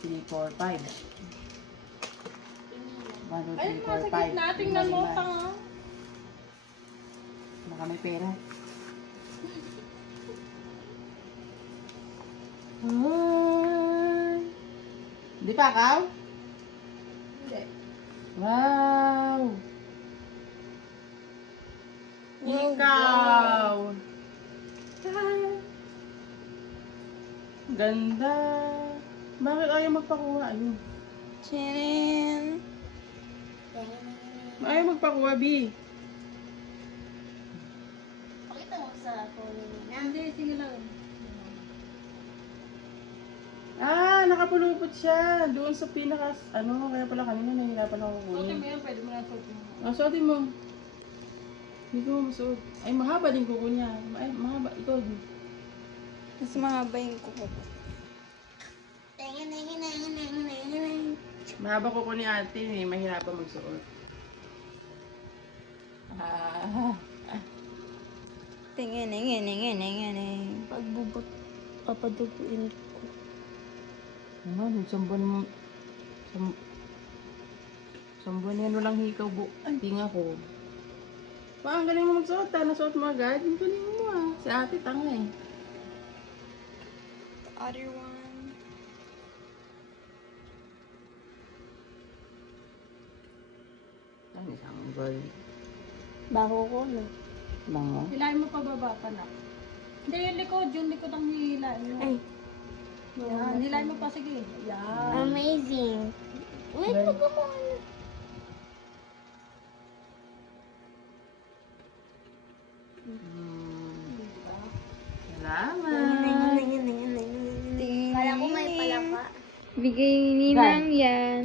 3, 4, 5. 1, 2, 3, Ayun, 4, nasa 5. gitna. Tingnan mo, tanga. Baka may pera. Ay. Di pa, Kaw? Hindi. Wow! Ikaw! Ganda! Bakit ayaw magpakuha? Ayun. Charin. Ayaw magpakuha, B. Pakita mo sa phone niya. Hindi, sige lang. Ah, nakapulupot siya. Doon sa pinaka, kaya pala kanina nahihirapan ako Suotin kunin. mo yan, pwede mo na suotin mo. Suotin mo. Hindi ko masuot. Ay, mahaba din kuko niya. Ay, mahaba. Ikaw din. Mas mahaba yung kuko ko. Mahaba kuko ni ate. Mahirapan magsuot. Ah. Tingin. Pagbubot, papaduguin ko. Ano, sambuan yan walang hikaw tinga ko. Ang galing mo magsuot ha. Nasuot mo agad. Ang galing mo Si ate tanga eh. The other one. Ang isang ball. Bako ko, no? Bango. Hilahin mo pa baba pa na. Hindi, yung likod ang hilahin mo. Ay. Yan, hilahin mo pa, sige. Yan. Amazing. Wait, Right. pag mo. Salamat. Tingin. Kala ko may palaka. Bigay ni Ninang yan.